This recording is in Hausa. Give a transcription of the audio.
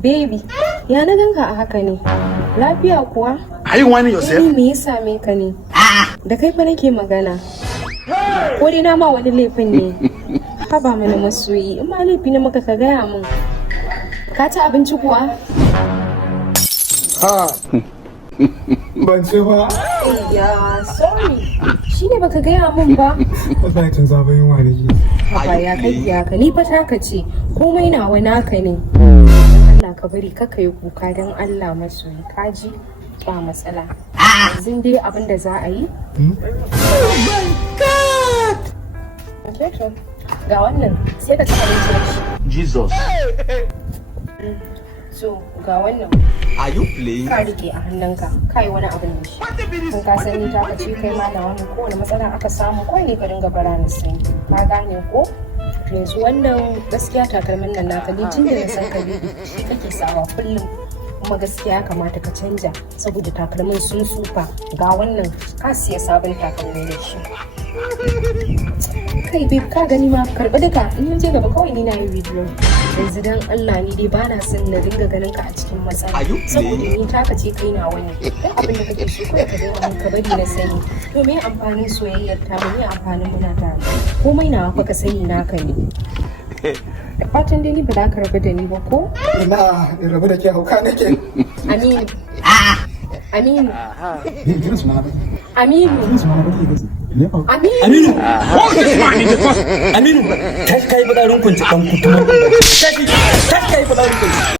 Baby, ya na ganka a haka ne? Lafiya kuwa? Are you whining yourself? Me ya same ka ne? Da kai fa nake magana. Ko dai na ma wani laifin ne? Haba mana masoyi, in ma laifi na maka ka gaya min. Ka ci abinci kuwa? Ban ce ba. Ya, sorry. Shi ne baka gaya min ba? Wallahi tun zaɓen yunwa da ke. Haba ya kai ya ka, ni fa taka ce, komai nawa naka ne. Allah ka bari ka yi kuka don Allah masoyi, ka ji ba matsala. Yanzu dai abin da za a yi? Oh my God! Okay, to. Ga wannan, sai ka ci abinci da shi. Jesus. So, ga wannan. Are you playing? Ka rike a hannunka, ka yi wani abin da shi. Kun ka sani ta ka ce kai ma da wani kowane matsala aka samu kawai ne ka dinga bara na sani. Ka gane ko? Yanzu wannan gaskiya takalmin nan naka ne tun da na san ka shi kake sawa kullum. Kuma gaskiya ya kamata ka canja saboda takalmin sun sufa. Ga wannan ka siya sabon takalmi da shi. Kai babe ka gani ma karɓi duka in je gaba kawai ni na yi bidiyo. Yanzu dan Allah ni dai ba na son na dinga ganin ka a cikin matsala saboda ni taka ce kai na wani duk abin da kake so kai ka ga mun ka bari na sani to me amfanin soyayyar ta me amfanin muna tare komai na fa ka sani naka ne da fatan dai ni ba za ka rabu da ni ba ko Ina rabu da ke hauka nake. Aminu Aminu Aminu. Aminu Aminu, tashi kai fadarin kunci dan kutuma. Tashi kai fadarin kunci.